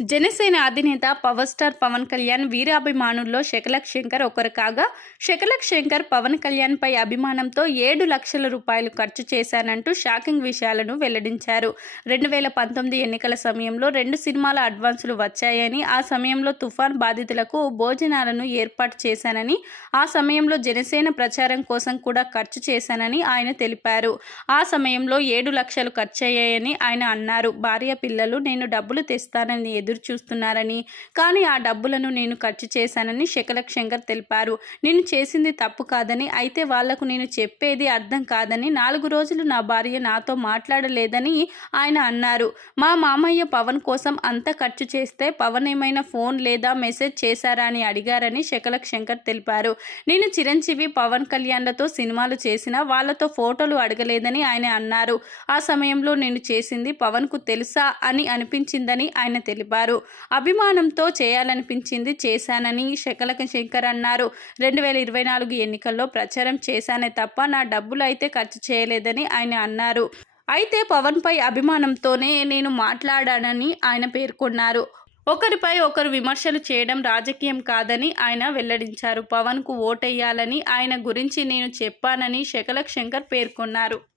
జనసేన అధినేత power star Pawan Kalyan వీరాభిమానుల్లో శకలక్ శంకర్ ఒకరు కాగా శకలక్ శంకర్ పవన్ కళ్యాణ్ పై అభిమానంతో ఏడు లక్షల రూపాయలు ఖర్చు చేశానంటూ షాకింగ్ విషయాలను వెల్లడించారు. రెండు వేల పంతొమ్మిది ఎన్నికల సమయంలో రెండు సినిమాల అడ్వాన్సులు వచ్చాయని ఆ సమయంలో తుఫాన్ బాధితులకు భోజనాలను ఏర్పాటు చేశానని ఆ సమయంలో జనసేన ప్రచారం కోసం కూడా ఖర్చు చేశానని ఆయన తెలిపారు. ఆ సమయంలో ఏడు లక్షలు ఖర్చయ్యాయని ఆయన అన్నారు. భార్య పిల్లలు నేను డబ్బులు తెస్తానని ఎదురు చూస్తున్నారని కానీ ఆ డబ్బులను నేను ఖర్చు చేశానని శకలక్ శంకర్ తెలిపారు. నేను చేసింది తప్పు కాదని అయితే వాళ్ళకు నేను చెప్పేది అర్థం కాదని నాలుగు రోజులు నా భార్య నాతో మాట్లాడలేదని ఆయన అన్నారు. మా మామయ్య పవన్ కోసం అంత ఖర్చు చేస్తే పవన్ ఏమైనా ఫోన్ లేదా మెసేజ్ చేశారా అని అడిగారని శకలక్ శంకర్ తెలిపారు. నేను చిరంజీవి పవన్ కళ్యాణ్లతో సినిమాలు చేసినా వాళ్ళతో ఫోటోలు అడగలేదని ఆయన అన్నారు. ఆ సమయంలో నేను చేసింది పవన్కు తెలుసా అని అనిపించిందని ఆయన తెలిపారు అభిమానంతో చేయాలనిపించింది చేశానని శకలక శంకర్ అన్నారు. రెండు వేల ఇరవై నాలుగు ఎన్నికల్లో ప్రచారం చేశానే తప్ప నా డబ్బులు అయితే ఖర్చు చేయలేదని ఆయన అన్నారు. అయితే పవన్పై అభిమానంతోనే నేను మాట్లాడానని ఆయన పేర్కొన్నారు. ఒకరిపై ఒకరు విమర్శలు చేయడం రాజకీయం కాదని ఆయన వెల్లడించారు. పవన్కు ఓటెయ్యాలని ఆయన గురించి నేను చెప్పానని శకలక్ శంకర్ పేర్కొన్నారు.